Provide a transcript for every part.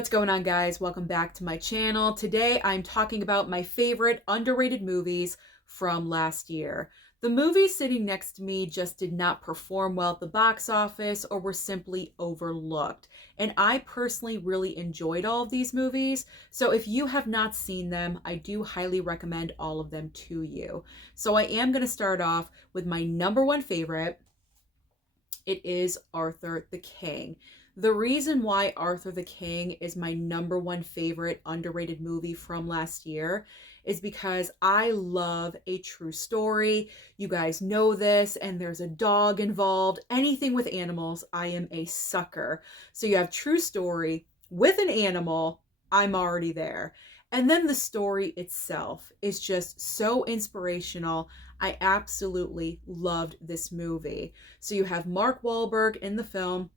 What's going on, guys? Welcome back to my channel. Today I'm talking about my favorite underrated movies from last year. The movies sitting next to me just did not perform well at the box office or were simply overlooked. And I personally really enjoyed all of these movies. So if you have not seen them, I do highly recommend all of them to you. So I am going to start off with my number one favorite. It is Arthur the King. The reason why Arthur the King is my number one favorite underrated movie from last year is because I love a true story. You guys know this, and there's a dog involved. Anything with animals, I am a sucker. So you have true story with an animal, I'm already there. And then the story itself is just so inspirational. I absolutely loved this movie. So you have Mark Wahlberg in the film.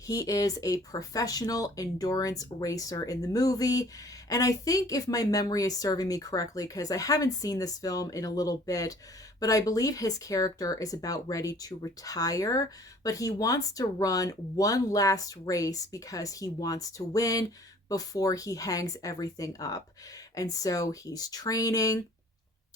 He is a professional endurance racer in the movie. And I think, if my memory is serving me correctly, because I haven't seen this film in a little bit, but I believe his character is about ready to retire, but he wants to run one last race because he wants to win before he hangs everything up. And so he's training,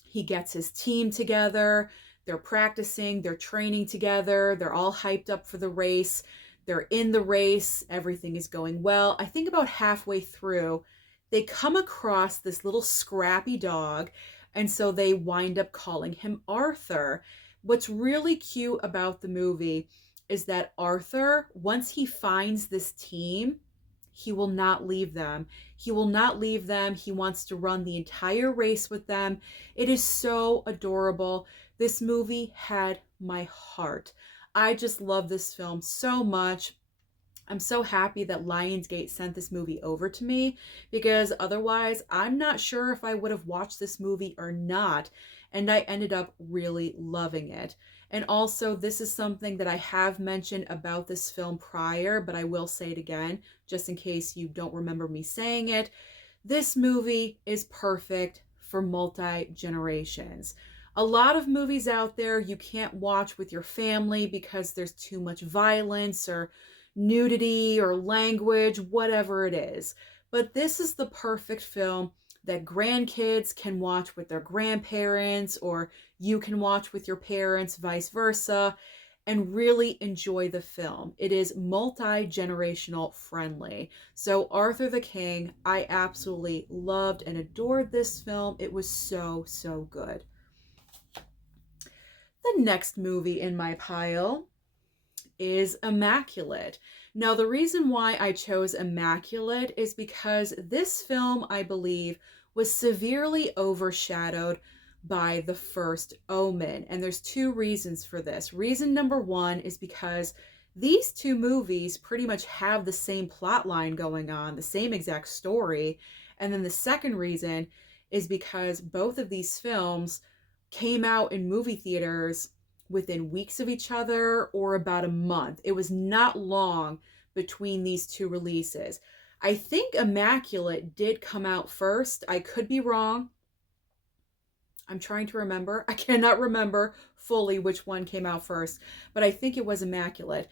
he gets his team together, they're practicing, they're training together, they're all hyped up for the race. They're in the race, everything is going well. I think about halfway through, they come across this little scrappy dog, and so they wind up calling him Arthur. What's really cute about the movie is that Arthur, once he finds this team, he will not leave them. He will not leave them. He wants to run the entire race with them. It is so adorable. This movie had my heart. I just love this film so much. I'm so happy that Lionsgate sent this movie over to me, because otherwise I'm not sure if I would have watched this movie or not. And I ended up really loving it. And also, this is something that I have mentioned about this film prior, but I will say it again, just in case you don't remember me saying it. This movie is perfect for multi-generations. A lot of movies out there you can't watch with your family because there's too much violence or nudity or language, whatever it is. But this is the perfect film that grandkids can watch with their grandparents, or you can watch with your parents, vice versa, and really enjoy the film. It is multi-generational friendly. So Arthur the King, I absolutely loved and adored this film. It was so, so good. The next movie in my pile is Immaculate. Now, the reason why I chose Immaculate is because this film, I believe, was severely overshadowed by The First Omen. And there's two reasons for this. Reason number one is because these two movies pretty much have the same plot line going on, the same exact story. And then the second reason is because both of these films came out in movie theaters within weeks of each other, or about a month. It was not long between these two releases. I think Immaculate did come out first. I could be wrong. I'm trying to remember. I cannot remember fully which one came out first, but I think it was Immaculate.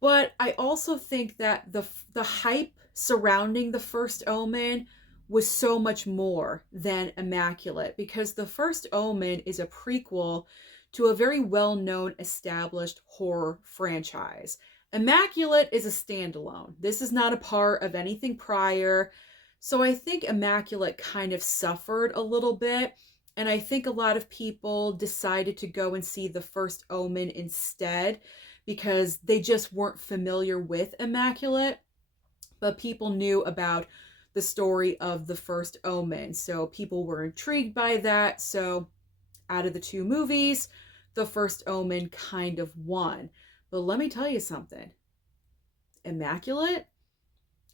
But I also think that the hype surrounding The First Omen was so much more than Immaculate, because The First Omen is a prequel to a very well-known established horror franchise. Immaculate is a standalone. This is not a part of anything prior. So I think Immaculate kind of suffered a little bit. And I think a lot of people decided to go and see The First Omen instead because they just weren't familiar with Immaculate. But people knew about the story of The First Omen. So people were intrigued by that. So out of the two movies, The First Omen kind of won. But let me tell you something. Immaculate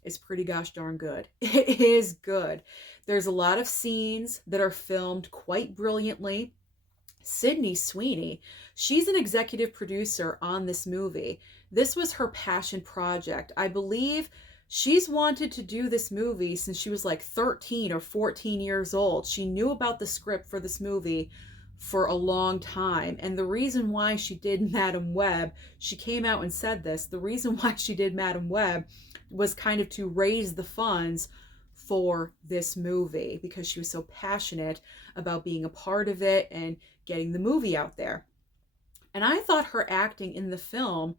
is pretty gosh darn good. It is good. There's a lot of scenes that are filmed quite brilliantly. Sydney Sweeney, she's an executive producer on this movie. This was her passion project. I believe she's wanted to do this movie since she was like 13 or 14 years old. She knew about the script for this movie for a long time. And the reason why she did Madam Web, she came out and said this, the reason why she did Madam Web was kind of to raise the funds for this movie, because she was so passionate about being a part of it and getting the movie out there. And I thought her acting in the film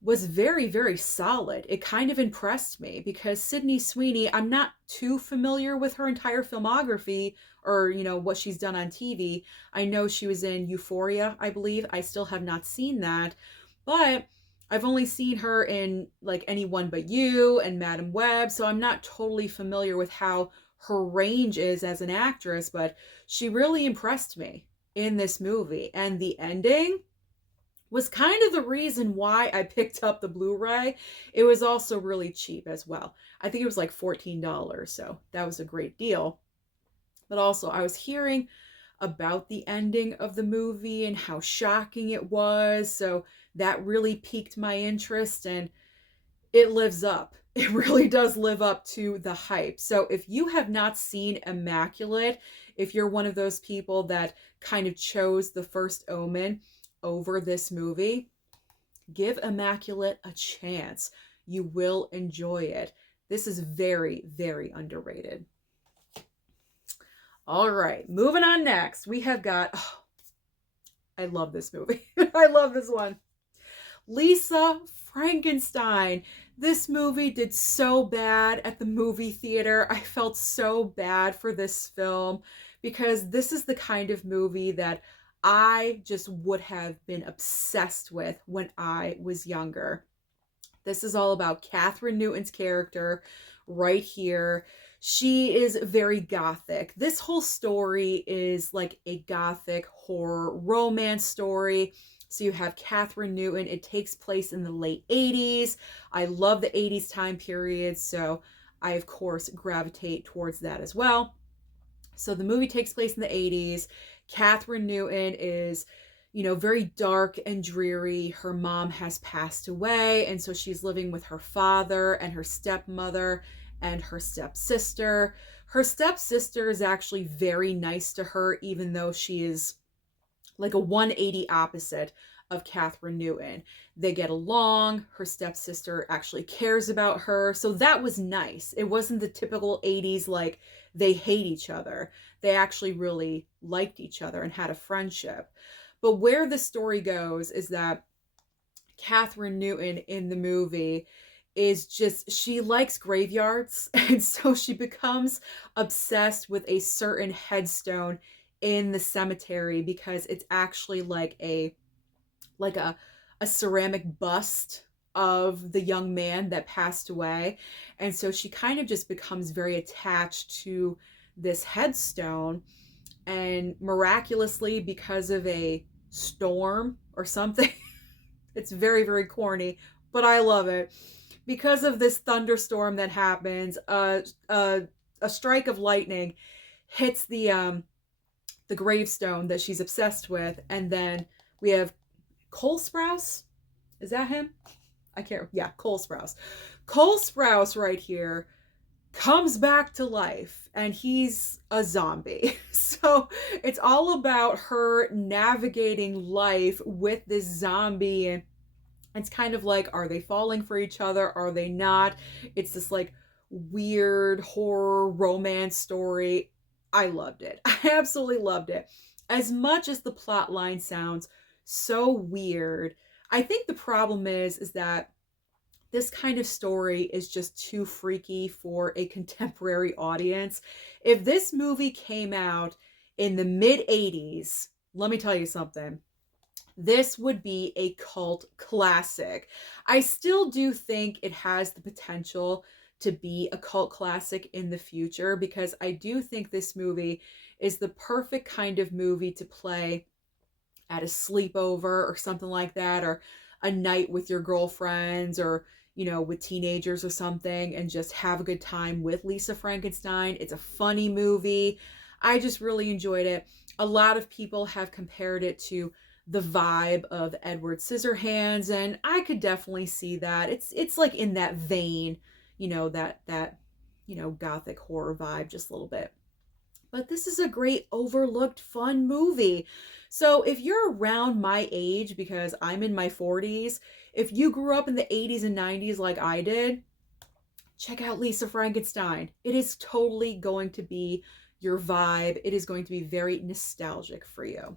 was very, very solid. It kind of impressed me because Sydney Sweeney, I'm not too familiar with her entire filmography or, what she's done on TV. I know she was in Euphoria, I believe. I still have not seen that, but I've only seen her in like Anyone But You and Madam Web, so I'm not totally familiar with how her range is as an actress, but she really impressed me in this movie. And the ending was kind of the reason why I picked up the Blu-ray. It was also really cheap as well. I think it was like $14, so that was a great deal. But also, I was hearing about the ending of the movie and how shocking it was, so that really piqued my interest, and it lives up. It really does live up to the hype. So if you have not seen Immaculate, if you're one of those people that kind of chose The First Omen over this movie, give Immaculate a chance. You will enjoy it. This is very, very underrated. All right, moving on next. We have got, I love this movie. I love this one. Lisa Frankenstein. This movie did so bad at the movie theater. I felt so bad for this film because this is the kind of movie that I just would have been obsessed with when I was younger. This is all about Catherine Newton's character right here. She is very gothic. This whole story is like a gothic horror romance story. So you have Catherine Newton. It takes place in the late 80s. I love the 80s time period, so I, of course, gravitate towards that as well. So the movie takes place in the 80s. Catherine Newton is, very dark and dreary. Her mom has passed away, and so she's living with her father and her stepmother and her stepsister. Her stepsister is actually very nice to her, even though she is like a 180 opposite of Catherine Newton. They get along. Her stepsister actually cares about her. So that was nice. It wasn't the typical 80s like they hate each other. They actually really liked each other and had a friendship. But where the story goes is that Catherine Newton in the movie is just, she likes graveyards. And so she becomes obsessed with a certain headstone in the cemetery because it's actually like a ceramic bust of the young man that passed away. And so she kind of just becomes very attached to this headstone, and miraculously, because of a storm or something, it's very, very corny, but I love it. Because of this thunderstorm that happens, a strike of lightning hits the gravestone that she's obsessed with, and then we have Cole Sprouse. Is that him? I can't. Yeah, Cole Sprouse. Cole Sprouse right here comes back to life, and he's a zombie. So it's all about her navigating life with this zombie, and it's kind of like, are they falling for each other? Are they not? It's this like weird horror romance story. I loved it. I absolutely loved it. As much as the plot line sounds so weird, I think the problem is that this kind of story is just too freaky for a contemporary audience. If this movie came out in the mid-80s, let me tell you something. This would be a cult classic. I still do think it has the potential to be a cult classic in the future, because I do think this movie is the perfect kind of movie to play at a sleepover or something like that, or a night with your girlfriends, or with teenagers or something, and just have a good time with Lisa Frankenstein. It's a funny movie. I just really enjoyed it. A lot of people have compared it to the vibe of Edward Scissorhands, and I could definitely see that. It's like in that vein, that gothic horror vibe, just a little bit. But this is a great overlooked fun movie. So if you're around my age, because I'm in my 40s, if you grew up in the 80s and 90s like I did, check out Lisa Frankenstein. It is totally going to be your vibe. It is going to be very nostalgic for you,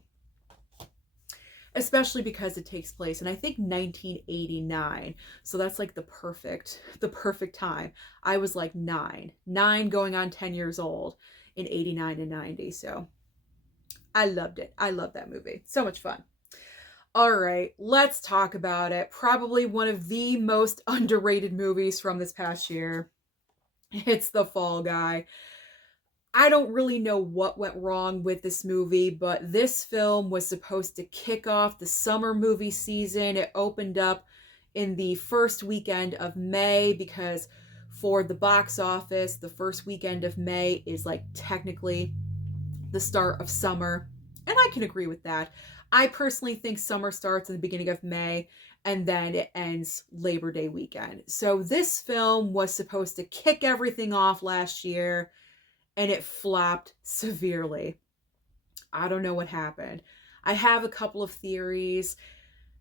especially because it takes place in, I think, 1989. So that's like the perfect time. I was like 9 going on 10 years old in 89 and 90. So I loved it. I love that movie. So much fun. All right, let's talk about it. Probably one of the most underrated movies from this past year. It's The Fall Guy. I don't really know what went wrong with this movie, but this film was supposed to kick off the summer movie season. It opened up in the first weekend of May because for the box office, the first weekend of May is like technically the start of summer. And I can agree with that. I personally think summer starts in the beginning of May and then it ends Labor Day weekend. So this film was supposed to kick everything off last year and it flopped severely. I don't know what happened. I have a couple of theories.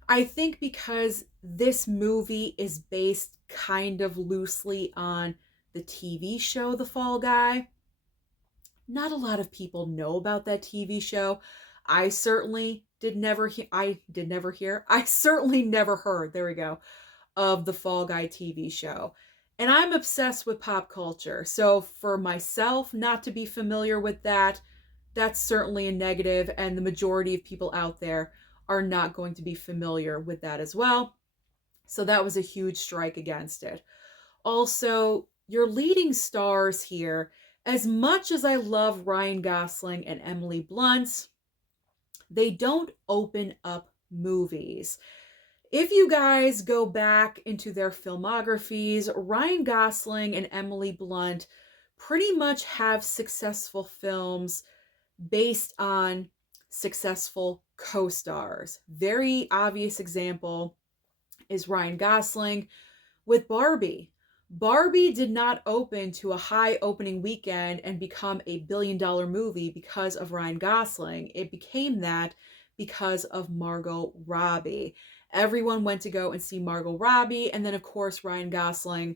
I think because this movie is based kind of loosely on the TV show The Fall Guy, not a lot of people know about that TV show. I certainly did never hear, I certainly never heard, there we go, of the Fall Guy TV show. And I'm obsessed with pop culture. So for myself not to be familiar with that, that's certainly a negative, and the majority of people out there are not going to be familiar with that as well. So that was a huge strike against it. Also, your leading stars here, as much as I love Ryan Gosling and Emily Blunt, they don't open up movies. If you guys go back into their filmographies, Ryan Gosling and Emily Blunt pretty much have successful films based on successful co-stars. Very obvious example is Ryan Gosling with Barbie. Barbie did not open to a high opening weekend and become a billion-dollar movie because of Ryan Gosling. It became that because of Margot Robbie. Everyone went to go and see Margot Robbie, and then of course Ryan Gosling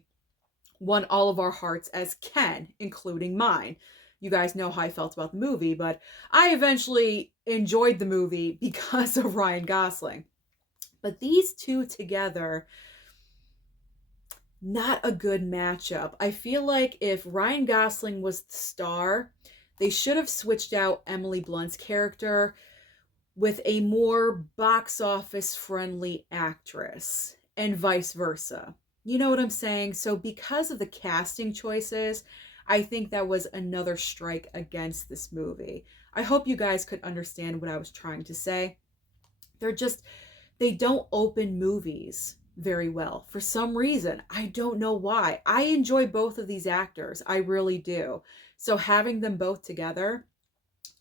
won all of our hearts as Ken, including mine. You guys know how I felt about the movie, but I eventually enjoyed the movie because of Ryan Gosling. But these two together, not a good matchup. I feel like if Ryan Gosling was the star, they should have switched out Emily Blunt's character with a more box office friendly actress and vice versa. You know what I'm saying? So because of the casting choices, I think that was another strike against this movie. I hope you guys could understand what I was trying to say. They don't open movies very well for some reason. I don't know why. I enjoy both of these actors. I really do. So having them both together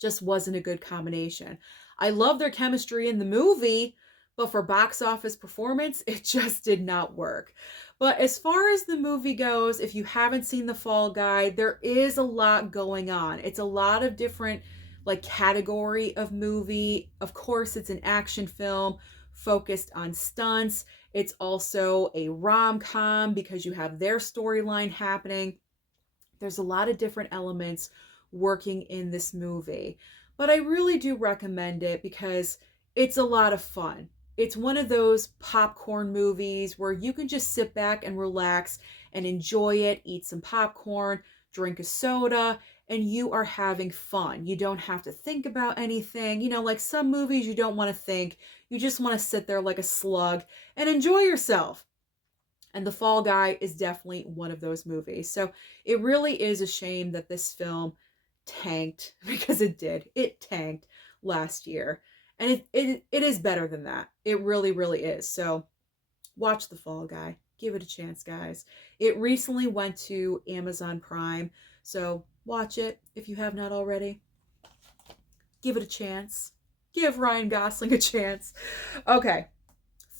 just wasn't a good combination. I love their chemistry in the movie, but for box office performance, it just did not work. But as far as the movie goes, if you haven't seen The Fall Guy, there is a lot going on. It's a lot of different like category of movie. Of course, it's an action film focused on stunts. It's also a rom-com because you have their storyline happening. There's a lot of different elements working in this movie. But I really do recommend it because it's a lot of fun. It's one of those popcorn movies where you can just sit back and relax and enjoy it, eat some popcorn, drink a soda, and you are having fun. You don't have to think about anything. You know, like some movies you don't want to think. You just want to sit there like a slug and enjoy yourself. And The Fall Guy is definitely one of those movies. So it really is a shame that this film tanked, because it did. It tanked last year. And it is better than that. It really, really is. So watch The Fall Guy. Give it a chance, guys. It recently went to Amazon Prime. So watch it if you have not already. Give it a chance. Give Ryan Gosling a chance. Okay.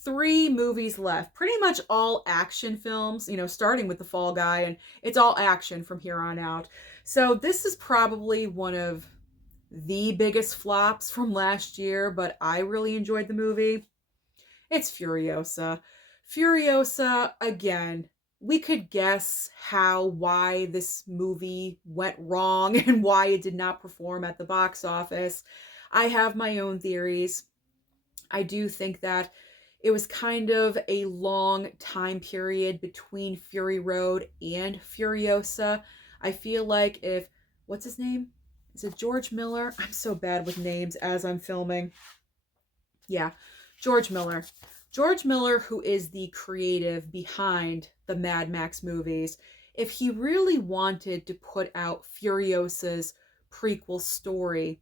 3 movies left. Pretty much all action films, you know, starting with The Fall Guy, and it's all action from here on out. So this is probably one of the biggest flops from last year, but I really enjoyed the movie. It's Furiosa. Furiosa, again, we could guess why this movie went wrong and why it did not perform at the box office. I have my own theories. I do think that it was kind of a long time period between Fury Road and Furiosa. I feel like if, what's his name? Is it George Miller? I'm so bad with names as I'm filming. Yeah, George Miller. George Miller, who is the creative behind the Mad Max movies, if he really wanted to put out Furiosa's prequel story,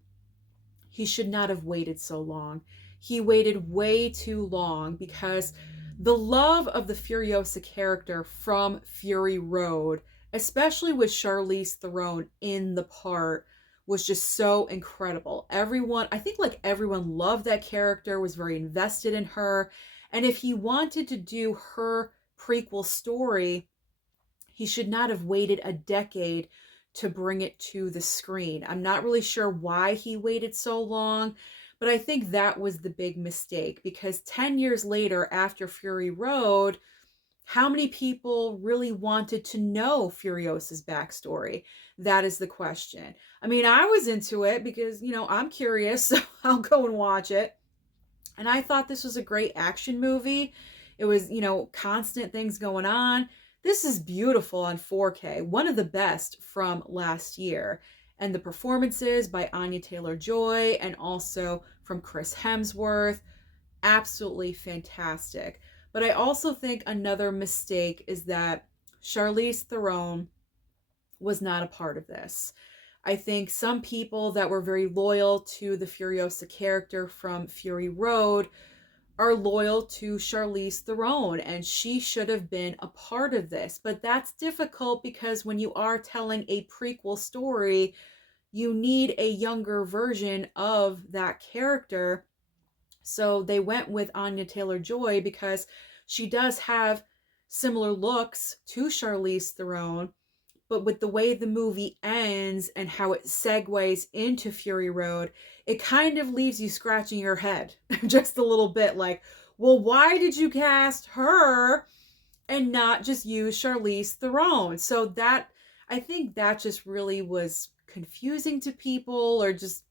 he should not have waited so long. He waited way too long because the love of the Furiosa character from Fury Road, especially with Charlize Theron in the part, was just so incredible. Everyone, I think like everyone loved that character, was very invested in her. And if he wanted to do her prequel story, he should not have waited a decade to bring it to the screen. I'm not really sure why he waited so long, but I think that was the big mistake because 10 years later, after Fury Road, how many people really wanted to know Furiosa's backstory? That is the question. I mean, I was into it because, I'm curious, so I'll go and watch it. And I thought this was a great action movie. It was, constant things going on. This is beautiful on 4K, one of the best from last year. And the performances by Anya Taylor-Joy and also from Chris Hemsworth, absolutely fantastic. But I also think another mistake is that Charlize Theron was not a part of this. I think some people that were very loyal to the Furiosa character from Fury Road are loyal to Charlize Theron, and she should have been a part of this. But that's difficult because when you are telling a prequel story, you need a younger version of that character. So they went with Anya Taylor-Joy because she does have similar looks to Charlize Theron, but with the way the movie ends and how it segues into Fury Road, it kind of leaves you scratching your head just a little bit like, well, why did you cast her and not just use Charlize Theron? So that, I think that just really was confusing to people, or just,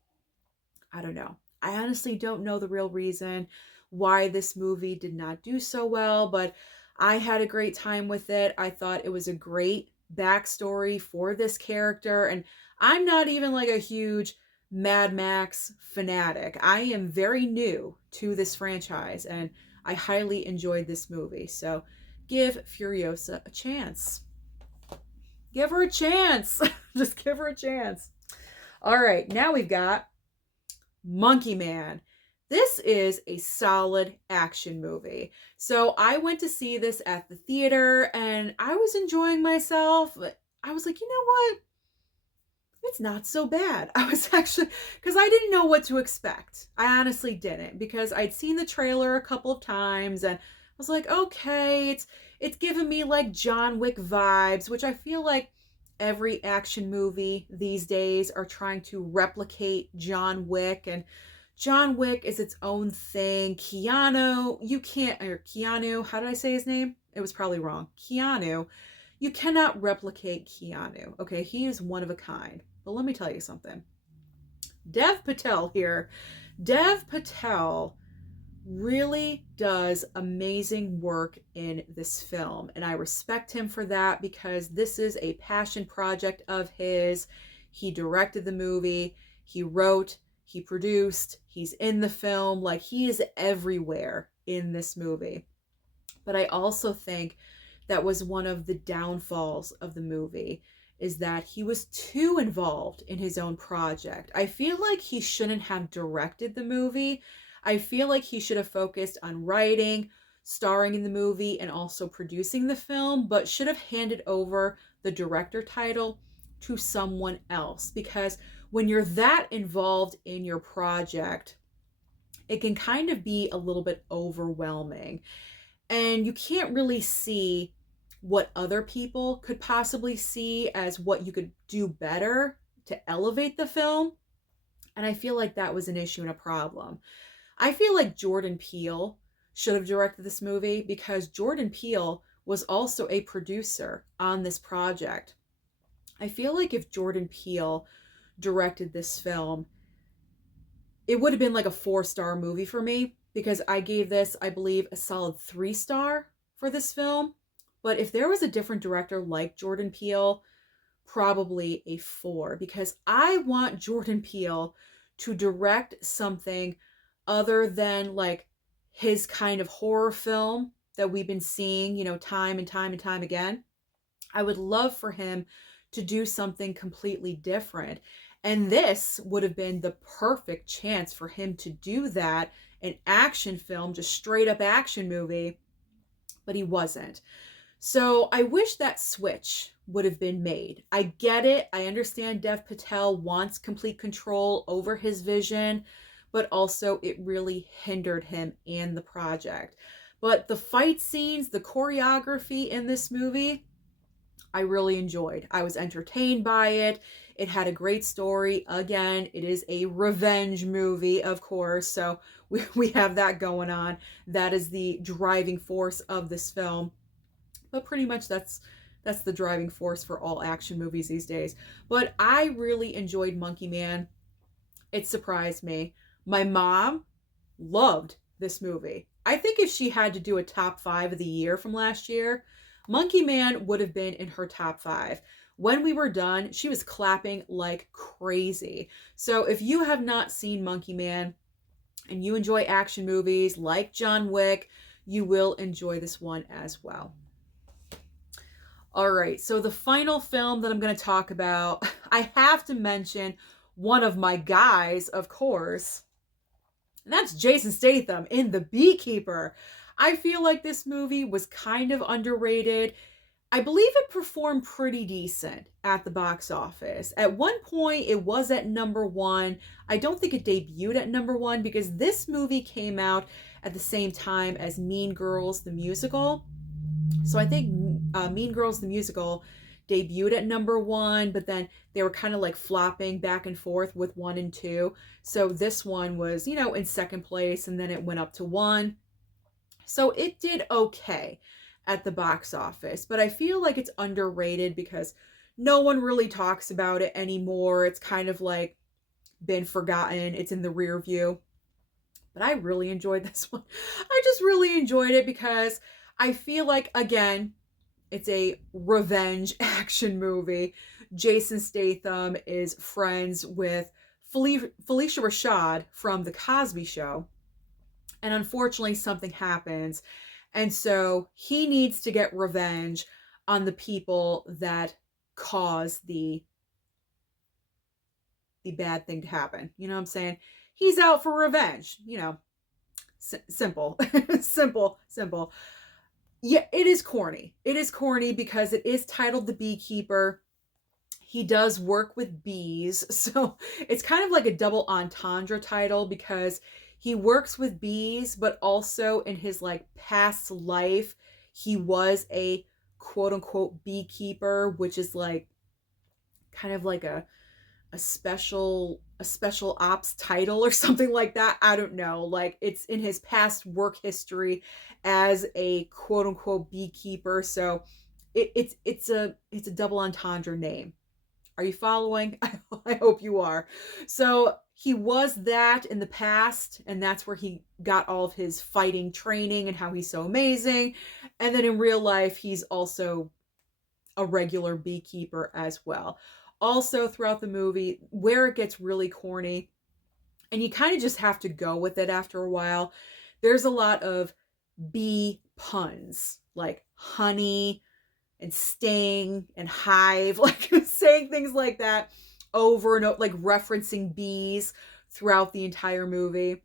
I don't know. I honestly don't know the real reason why this movie did not do so well, but I had a great time with it. I thought it was a great backstory for this character, and I'm not even like a huge Mad Max fanatic. I am very new to this franchise, and I highly enjoyed this movie. So give Furiosa a chance. Give her a chance. Just give her a chance. All right, now we've got Monkey Man. This is a solid action movie. So I went to see this at the theater and I was enjoying myself. I was like, you know what? It's not so bad. I was actually, because I didn't know what to expect. I honestly didn't, because I'd seen the trailer a couple of times and I was like, okay, it's giving me like John Wick vibes, which I feel like every action movie these days are trying to replicate John Wick, and John Wick is its own thing. Keanu, how did I say his name? It was probably wrong. Keanu. You cannot replicate Keanu, okay? He is one of a kind. But let me tell you something. Dev Patel here. Dev Patel really does amazing work in this film, and I respect him for that because this is a passion project of his. He directed the movie, he wrote, he produced, he's in the film, like he is everywhere in this movie. But I also think that was one of the downfalls of the movie, is that he was too involved in his own project. I feel like he shouldn't have directed the movie. I feel like he should have focused on writing, starring in the movie, and also producing the film, but should have handed over the director title to someone else. Because when you're that involved in your project, it can kind of be a little bit overwhelming. And you can't really see what other people could possibly see as what you could do better to elevate the film. And I feel like that was an issue and a problem. I feel like Jordan Peele should have directed this movie because Jordan Peele was also a producer on this project. I feel like if Jordan Peele directed this film, it would have been like a 4-star movie for me because I gave this, I believe, a solid 3-star for this film. But if there was a different director like Jordan Peele, probably a 4 because I want Jordan Peele to direct something other than like his kind of horror film that we've been seeing, time and time and time again. I would love for him to do something completely different. And this would have been the perfect chance for him to do that, an action film, just straight up action movie, but he wasn't. So I wish that switch would have been made. I get it. I understand Dev Patel wants complete control over his vision, but also it really hindered him and the project. But the fight scenes, the choreography in this movie, I really enjoyed. I was entertained by it. It had a great story. Again, it is a revenge movie, of course, so we have that going on. That is the driving force of this film. But pretty much that's the driving force for all action movies these days. But I really enjoyed Monkey Man. It surprised me. My mom loved this movie. I think if she had to do a top 5 of the year from last year, Monkey Man would have been in her top 5. When we were done, she was clapping like crazy. So if you have not seen Monkey Man and you enjoy action movies like John Wick, you will enjoy this one as well. All right, so the final film that I'm going to talk about, I have to mention one of my guys, of course, and that's Jason Statham in The Beekeeper. I feel like this movie was kind of underrated. I believe it performed pretty decent at the box office. At one point, it was at number 1. I don't think it debuted at number 1 because this movie came out at the same time as Mean Girls, the musical. So I think Mean Girls, the musical, debuted at number 1, but then they were kind of like flopping back and forth with 1 and 2. So this one was, in second place, and then it went up to 1. So it did okay at the box office, but I feel like it's underrated because no one really talks about it anymore. It's kind of like been forgotten. It's in the rear view. But I really enjoyed this one. I just really enjoyed it because I feel like, again, it's a revenge action movie. Jason Statham is friends with Felicia Rashad from The Cosby Show. And unfortunately, something happens. And so he needs to get revenge on the people that caused the bad thing to happen. You know what I'm saying? He's out for revenge. Simple. Simple. Yeah, it is corny. It is corny because it is titled The Beekeeper. He does work with bees. So it's kind of like a double entendre title because he works with bees, but also in his past life, he was a quote unquote beekeeper, which is kind of like a special ops title or something like that. I don't know. It's in his past work history as a quote unquote beekeeper. So it's a double entendre name. Are you following? I hope you are. So he was that in the past, and that's where he got all of his fighting training and how he's so amazing. And then in real life, he's also a regular beekeeper as well. Also throughout the movie, where it gets really corny, and you kind of just have to go with it after a while, there's a lot of bee puns, like honey and sting and hive, saying things like that over and over, referencing bees throughout the entire movie.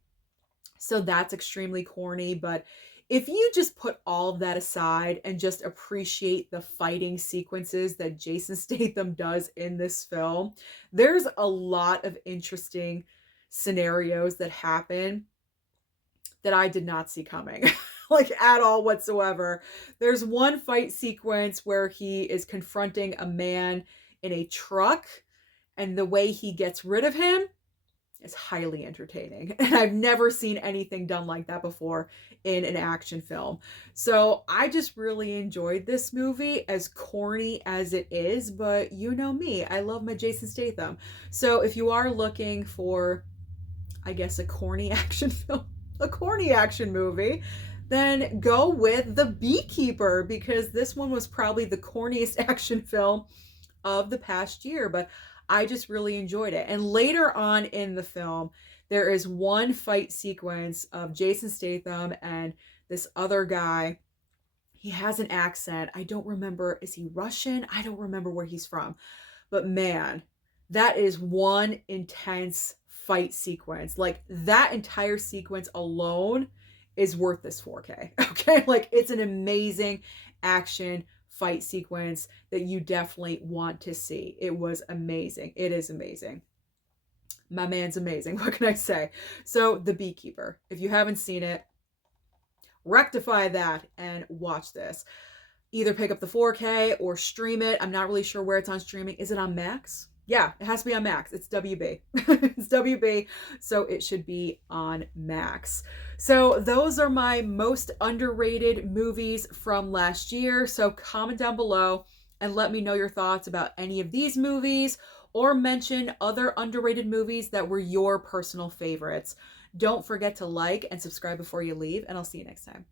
So that's extremely corny, but if you just put all of that aside and just appreciate the fighting sequences that Jason Statham does in this film, there's a lot of interesting scenarios that happen that I did not see coming. like at all whatsoever. There's one fight sequence where he is confronting a man in a truck, and the way he gets rid of him is highly entertaining. And I've never seen anything done like that before in an action film. So I just really enjoyed this movie, as corny as it is, but you know me, I love my Jason Statham. So if you are looking for, I guess, a corny action film, a corny action movie, then go with The Beekeeper, because this one was probably the corniest action film of the past year, but I just really enjoyed it. And later on in the film, there is one fight sequence of Jason Statham and this other guy. He has an accent. I don't remember. Is he Russian? I don't remember where he's from. But man, that is one intense fight sequence. Like, that entire sequence alone is worth this 4K. Okay? Like, it's an amazing action fight sequence that you definitely want to see. It was amazing. It is amazing. My man's amazing. What can I say? So, The Beekeeper. If you haven't seen it, rectify that and watch this. Either pick up the 4K or stream it. I'm not really sure where it's on streaming. Is it on Max? Yeah, it has to be on Max. It's WB. It's WB, so it should be on Max. So those are my most underrated movies from last year. So comment down below and let me know your thoughts about any of these movies, or mention other underrated movies that were your personal favorites. Don't forget to like and subscribe before you leave, and I'll see you next time.